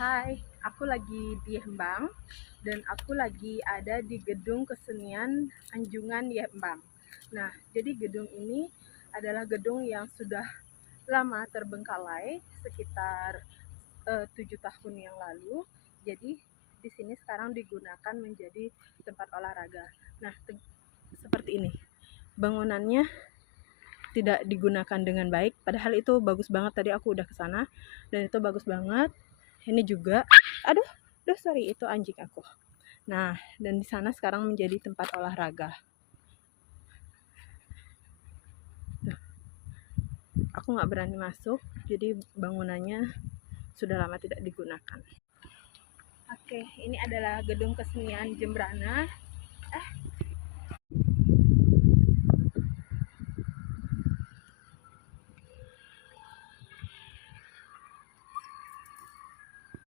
Hai, aku lagi di Hembang dan aku lagi ada di Gedung Kesenian Anjungan Yembang. Nah, jadi gedung ini adalah gedung yang sudah lama terbengkalai, sekitar 7 tahun yang lalu. Jadi di sini sekarang digunakan menjadi tempat olahraga. Nah, seperti ini. Bangunannya tidak digunakan dengan baik, padahal itu bagus banget. Tadi aku udah ke sana dan itu bagus banget. Ini juga, aduh, sorry, itu anjing aku. Nah, dan di sana sekarang menjadi tempat olahraga. Tuh, aku nggak berani masuk, jadi bangunannya sudah lama tidak digunakan. Oke, ini adalah gedung kesenian Jembrana.